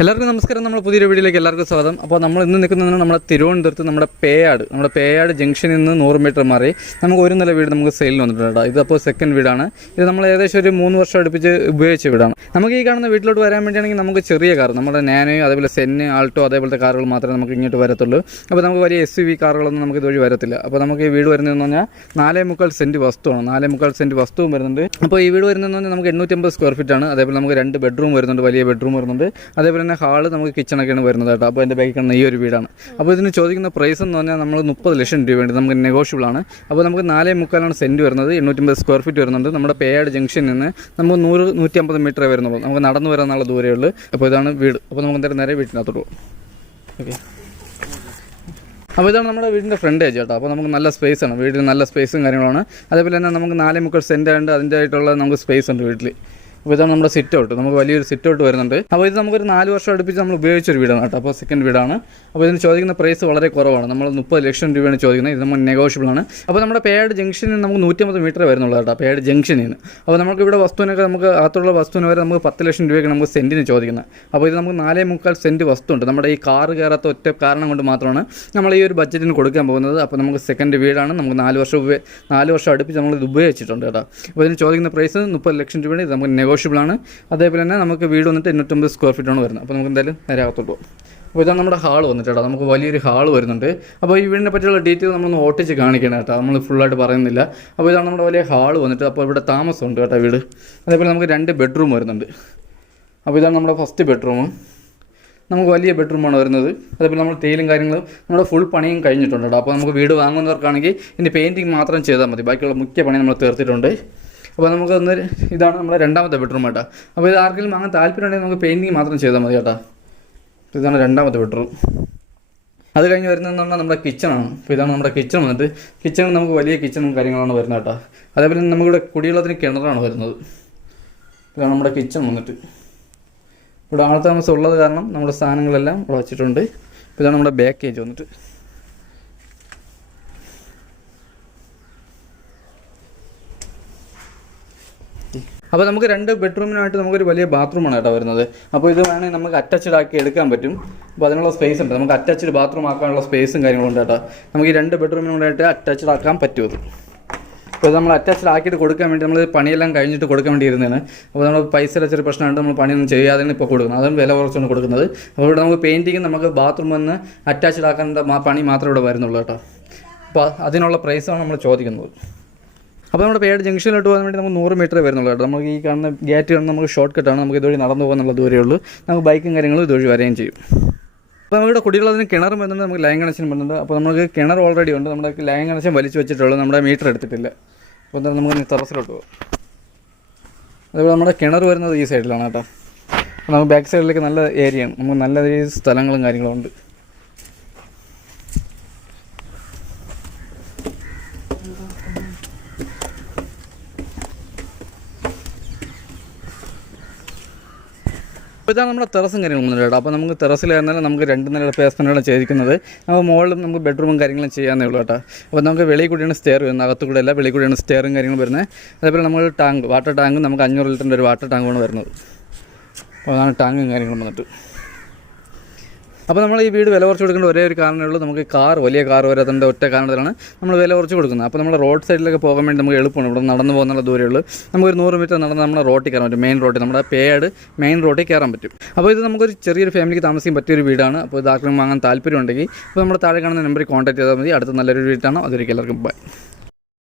എല്ലാവർക്കും നമസ്കാരം. നമ്മുടെ പുതിയൊരു വീഡിയോയിലേക്ക് എല്ലാവർക്കും സ്വാഗതം. അപ്പോൾ നമ്മൾ ഇന്ന് നിൽക്കുന്നത് നമ്മുടെ തിരുവനന്തപുരത്ത് നമ്മുടെ പേയാട് ജംഗ്ഷനിൽ നിന്ന് 100 മീറ്റർ മാറി നമുക്ക് ഒരു നില വീട് നമുക്ക് സെയിലിന് വന്നിട്ടുണ്ട്. ഇതിപ്പോൾ സെക്കൻഡ് വീടാണ്. ഇത് നമ്മൾ ഏകദേശം ഒരു 3 വർഷം അടുപ്പിച്ച് ഉപയോഗിച്ച വീടാണ്. നമുക്ക് ഈ കാണുന്ന വീട്ടിലോട്ട് വരാൻ വേണ്ടിയാണെങ്കിൽ നമുക്ക് ചെറിയ കാർ, നമ്മുടെ നാനോയും അതേപോലെ സെന്ന്, ആൾട്ടോ അതേപോലത്തെ കാറുകൾ മാത്രമേ നമുക്ക് ഇങ്ങോട്ട് വരത്തുള്ളൂ. അപ്പോൾ നമുക്ക് വലിയ SUV കാറുകളൊന്നും നമുക്ക് ഇതുവഴി വരത്തില്ല. അപ്പോൾ നമുക്ക് ഈ വീട് വരുന്നതെന്ന് പറഞ്ഞാൽ 4.25 സെൻറ്റ് വസ്തുവാണ്. 4.25 സെൻറ്റ് വസ്തുവും വരുന്നുണ്ട്. അപ്പോൾ ഈ വീട് വരുന്നതെന്ന് പറഞ്ഞാൽ നമുക്ക് 850 സ്ക്വയർ ഫീറ്റ് ആണ്. അതേപോലെ നമുക്ക് 2 ബെഡ്റൂം വരുന്നുണ്ട്, വലിയ ബെഡ്റൂം വരുന്നുണ്ട്. അതേപോലെ ഹാള് നമുക്ക് കിച്ചണൊക്കെയാണ് വരുന്നത് കേട്ടോ. അപ്പോൾ എൻ്റെ ബാക്കിൽ കാണുന്ന ഈ ഒരു വീടാണ്. അപ്പോൾ ഇതിന് ചോദിക്കുന്ന പ്രൈസ് എന്ന് പറഞ്ഞാൽ നമ്മൾ 30 ലക്ഷം രൂപയുണ്ട്. നമുക്ക് നെഗോഷ്യബിൾ ആണ്. അപ്പോൾ നമുക്ക് 4.25 സെൻറ്റ് വരുന്നത്, 850 സ്ക്വയർ ഫീറ്റ് വരുന്നുണ്ട്. നമ്മുടെ പേയാട് ജംഗ്ഷനിൽ നിന്ന് നമുക്ക് 100-150 മീറ്റർ വരുന്നുള്ളൂ. നമുക്ക് നടന്നു വരാനുള്ള ദൂരമേ ഉള്ളൂ. അപ്പോൾ ഇതാണ് വീട്. അപ്പോൾ നമുക്ക് എന്തായാലും നേരെ വീട്ടിനകത്തോട്ട് പോകും. ഓക്കെ, അപ്പോൾ ഇതാണ് നമ്മുടെ വീടിൻ്റെ ഫ്രണ്ടേജ് കേട്ടോ. അപ്പോൾ നമുക്ക് നല്ല സ്പേസാണ്, വീട്ടിൽ നല്ല സ്പേസും കാര്യങ്ങളാണ്. അതേപോലെ തന്നെ നമുക്ക് 4.25 സെൻറ്റ് ആയതുകൊണ്ട് അതിൻ്റെ ആയിട്ടുള്ള നമുക്ക് സ്പേസ് ഉണ്ട് വീട്ടിൽ. അപ്പോൾ ഇതാണ് നമ്മുടെ സിറ്റ് ഔട്ട്. നമുക്ക് വലിയൊരു സിറ്റ് ഔട്ട് വരുന്നുണ്ട്. അപ്പോൾ ഇത് നമുക്കൊരു 4 വർഷം അടുപ്പിച്ച് നമ്മൾ ഉപയോഗിച്ചൊരു വീടാണ് കേട്ടോ. അപ്പോൾ സെക്കൻഡ് വീടാണ്. അപ്പോൾ ഇതിന് ചോദിക്കുന്ന പ്രൈസ് വളരെ കുറവാണ്. നമ്മൾ 30 ലക്ഷം രൂപയാണ് ചോദിക്കുന്നത്. ഇത് നമ്മൾ നെഗോഷ്യബിൾ ആണ്. അപ്പോൾ നമ്മുടെ പേയാട് ജംഗ്ഷനിൽ നമുക്ക് 150 മീറ്റർ വരുന്നുള്ളൂ കേട്ടോ, പേയാട് ജംഗ്ഷനിൽ നിന്ന്. അപ്പോൾ നമുക്ക് ഇവിടെ വസ്തുവിനൊക്കെ നമുക്ക് അകത്തുള്ള വസ്തുവിന് വരെ നമുക്ക് 10 ലക്ഷം രൂപയ്ക്ക് നമുക്ക് സെൻറ്റിന് ചോദിക്കുന്നത്. അപ്പോൾ ഇത് നമുക്ക് 4.25 സെൻറ്റ് വസ്തു ഉണ്ട്. നമ്മുടെ ഈ കാറ് കയറാത്ത ഒറ്റ കാരണം കൊണ്ട് മാത്രമാണ് നമ്മൾ ഈ ഒരു ബഡ്ജറ്റിന് കൊടുക്കാൻ പോകുന്നത്. അപ്പോൾ നമുക്ക് സെക്കൻഡ് വീടാണ്. നമുക്ക് 4 വർഷം അടുപ്പിച്ച് നമ്മൾ ഇത് ഉപയോഗിച്ചിട്ടുണ്ട് കേട്ടോ. അപ്പോൾ ഇതിന് ചോദിക്കുന്ന പ്രൈസ് 30 ലക്ഷം രൂപയാണ്. ഇത് നമുക്ക് നെഗോഷ്യബിൾ ആണ്. അതേപോലെ തന്നെ നമുക്ക് വീട് വന്നിട്ട് 850 സ്ക്വയർ ഫീറ്റാണ് വരുന്നത്. അപ്പോൾ നമുക്ക് എന്തായാലും നേരെ അകത്തോട്ട് പോകും. അപ്പോൾ ഇതാണ് നമ്മുടെ ഹാൾ വന്നിട്ട് കേട്ടോ. നമുക്ക് വലിയൊരു ഹാൾ വരുന്നുണ്ട്. അപ്പോൾ ഈ വീടിനെ പറ്റിയുള്ള ഡീറ്റെയിൽ നമ്മളൊന്ന് ഓട്ടിച്ച് കാണിക്കണം കേട്ടോ, നമ്മൾ ഫുള്ളായിട്ട് പറയുന്നില്ല. അപ്പോൾ ഇതാണ് നമ്മുടെ വലിയ ഹാൾ വന്നിട്ട്. അപ്പോൾ ഇവിടെ താമസമുണ്ട് കേട്ടോ വീട്. അതേപോലെ നമുക്ക് 2 ബെഡ്റൂം വരുന്നുണ്ട്. അപ്പോൾ ഇതാണ് നമ്മുടെ ഫസ്റ്റ് ബെഡ്റൂം. നമുക്ക് വലിയ ബെഡ്റൂമാണ് വരുന്നത്. അതേപോലെ നമ്മൾ തേയിലും കാര്യങ്ങളും നമ്മുടെ ഫുൾ പണിയും കഴിഞ്ഞിട്ടുണ്ട് കേട്ടോ. അപ്പോൾ നമുക്ക് വീട് വാങ്ങുന്നവർക്കാണെങ്കിൽ ഇതിൻ്റെ പെയിൻറ്റിങ് മാത്രം ചെയ്താൽ മതി, ബാക്കിയുള്ള മുഖ്യ പണി നമ്മൾ തീർത്തിട്ടുണ്ട്. അപ്പോൾ നമുക്ക് ഇതാണ് നമ്മുടെ 2ാമത്തെ ബെഡ്റൂം കേട്ടോ. അപ്പോൾ ഇത് ആർക്കെങ്കിലും അങ്ങനെ താല്പര്യം ഉണ്ടെങ്കിൽ നമുക്ക് പെയിൻറ്റിങ് മാത്രം ചെയ്താൽ മതി കേട്ടോ. ഇതാണ് 2ാമത്തെ ബെഡ്റൂം. അത് കഴിഞ്ഞ് വരുന്നതെന്ന് പറഞ്ഞാൽ നമ്മുടെ കിച്ചണാണ്. അപ്പോൾ ഇതാണ് നമ്മുടെ കിച്ചൺ വന്നിട്ട്. കിച്ചണിൽ നമുക്ക് വലിയ കിച്ചണും കാര്യങ്ങളാണ് വരുന്നത് കേട്ടോ. അതേപോലെ നമുക്കിവിടെ കുടിവെള്ളത്തിന് കിണറാണ് വരുന്നത്. ഇതാണ് നമ്മുടെ കിച്ചൺ വന്നിട്ട്. ഇവിടെ ആൾ താമസം ഉള്ളത് കാരണം നമ്മുടെ സാധനങ്ങളെല്ലാം ഇവിടെ വച്ചിട്ടുണ്ട്. അപ്പോൾ ഇതാണ് നമ്മുടെ ബാക്കേജ് വന്നിട്ട്. അപ്പോൾ നമുക്ക് 2 ബെഡ്റൂമിനായിട്ട് നമുക്കൊരു വലിയ ബാത്റൂമാണ് കേട്ടോ വരുന്നത്. അപ്പോൾ ഇത് വേണമെങ്കിൽ നമുക്ക് അറ്റാച്ച്ഡ് ആക്കി എടുക്കാൻ പറ്റും. അപ്പോൾ അതിനുള്ള സ്പേസ് ഉണ്ട്. നമുക്ക് അറ്റാച്ച്ഡ് ബാത്റൂം ആക്കാനുള്ള സ്പേസും കാര്യങ്ങളും ഉണ്ട് കേട്ടോ. നമുക്ക് ഈ 2 ബെഡ്റൂമിനോടായിട്ട് അറ്റാച്ച്ഡ് ആക്കാൻ പറ്റും. അപ്പോൾ ഇത് നമ്മൾ അറ്റാച്ച്ഡ് ആക്കിയിട്ട് കൊടുക്കാൻ വേണ്ടി നമ്മൾ പണിയെല്ലാം കഴിഞ്ഞിട്ട് കൊടുക്കാൻ വേണ്ടി ഇരുന്നതാണ്. അപ്പോൾ നമ്മൾ പൈസ ചെറിയ പ്രശ്നമായിട്ട് നമ്മൾ പണിയൊന്നും ചെയ്യാതെയാണ് ഇപ്പോൾ കൊടുക്കുന്നത്. അതും വില കുറച്ചാണ് കൊടുക്കുന്നത്. അപ്പോൾ ഇവിടെ നമുക്ക് പെയിൻറ്റിങ് നമുക്ക് ബാത്റൂം വന്ന് അറ്റാച്ച്ഡ് ആക്കേണ്ട പണി മാത്രമേ ഇവിടെ വരുന്നുള്ളൂ കേട്ടോ. അപ്പോൾ അതിനുള്ള പ്രൈസാണ് നമ്മൾ ചോദിക്കുന്നത്. അപ്പോൾ നമ്മുടെ പേയാട് ജംഗ്ഷനിലോട്ട് പോകാൻ വേണ്ടി നമുക്ക് 100 മീറ്റർ വരുന്നുള്ളൂ കേട്ടോ. നമുക്ക് ഈ കാണുന്ന ഗേറ്റ് കാണുന്ന നമുക്ക് ഷോർട്ട് കട്ടാണ്. നമുക്ക് ഇതുവഴി നടന്നു പോകാനുള്ള ദൂരമേ ഉള്ളൂ. നമുക്ക് ബൈക്കും കാര്യങ്ങളും ഇതുവഴി വരികയും ചെയ്യും. അപ്പോൾ നമ്മുടെ കുടിവെള്ളത്തിന് കിണറും വരുന്നുണ്ട്, നമുക്ക് ലൈൻ കണക്ഷൻ വരുന്നുണ്ട്. അപ്പോൾ നമുക്ക് കിണർ ഓൾറെഡി ഉണ്ട്. നമ്മുടെ ലൈൻ കണക്ഷൻ വലിച്ചു വെച്ചിട്ടുള്ളൂ, നമ്മുടെ മീറ്റർ എടുത്തിട്ടില്ല. അപ്പോൾ എന്തായാലും നമുക്ക് ടെറസിലോട്ട് പോകാം. അതേപോലെ നമ്മുടെ കിണർ വരുന്നത് ഈ സൈഡിലാണ് കേട്ടോ. അപ്പോൾ നമുക്ക് ബാക്ക് സൈഡിലേക്ക് നല്ല ഏരിയയാണ്, നമുക്ക് നല്ല സ്ഥലങ്ങളും കാര്യങ്ങളും ഉണ്ട്. അപ്പോൾ ഇതാണ് നമ്മുടെ ടെറസും കാര്യങ്ങളും കേട്ടോ. അപ്പോൾ നമുക്ക് ടെറസിലായിരുന്നാലും നമുക്ക് 2 നില ബേസ്മെൻറ്റാണ് ചെയ്തിരിക്കുന്നത്. നമുക്ക് മുകളിലും നമുക്ക് ബെഡ്റൂമും കാര്യങ്ങളും ചെയ്യാനേ ഉള്ളൂ കേട്ടോ. അപ്പോൾ നമുക്ക് വെളിയിൽ കൂടിയാണ് സ്റ്റെയർ വരുന്നത്, അകത്തു കൂടെ അല്ല, വെളിയിൽ കൂടിയാണ് സ്റ്റെയറും കാര്യങ്ങളും വരുന്നത്. അതേപോലെ നമ്മൾ വാട്ടർ ടാങ്ക് നമുക്ക് 500 ലിറ്ററിൻ്റെ ഒരു വാട്ടർ ടാങ്കാണ് വരുന്നത്. അപ്പോൾ അതാണ് ടാങ്കും കാര്യങ്ങളും വന്നിട്ട്. അപ്പോൾ നമ്മൾ ഈ വീട് വില കുറച്ച് കൊടുക്കേണ്ട ഒരേ ഒരു കാരണമേ ഉള്ളൂ, നമുക്ക് വലിയ കാർ വരാത്തതിൻ്റെ ഒറ്റ കാരണത്തിലാണ് നമ്മൾ വില കുറച്ച് കൊടുക്കുന്നത്. അപ്പോൾ നമ്മൾ റോഡ് സൈഡിലൊക്കെ പോകാൻ വേണ്ടി നമുക്ക് എളുപ്പമാണ്. ഇവിടെ നടന്നു പോകുന്നുള്ള ദൂരമേ ഉള്ളൂ. നമുക്കൊരു 100 മീറ്റർ നടന്ന് നമ്മുടെ റോട്ടിൽ കയറാൻ പറ്റും, മെയിൻ റോട്ടിൽ, നമ്മുടെ പേയാട് മെയിൻ റോട്ടിൽ കയറാൻ പറ്റും. അപ്പോൾ ഇത് നമുക്കൊരു ചെറിയൊരു ഫാമിലിക്ക് താമസിക്കാൻ പറ്റിയൊരു വീടാണ്. അപ്പോൾ ഇത് ആർക്കും വാങ്ങാൻ താല്പര്യം ഉണ്ടെങ്കിൽ അപ്പോൾ നമ്മുടെ താഴെ കാണുന്ന നമ്പറിൽ കോൺടാക്ട് ചെയ്താൽ മതി. അടുത്ത നല്ലൊരു വീട്ടാണ്. അതൊരിക്കലും എല്ലാവർക്കും ബൈ.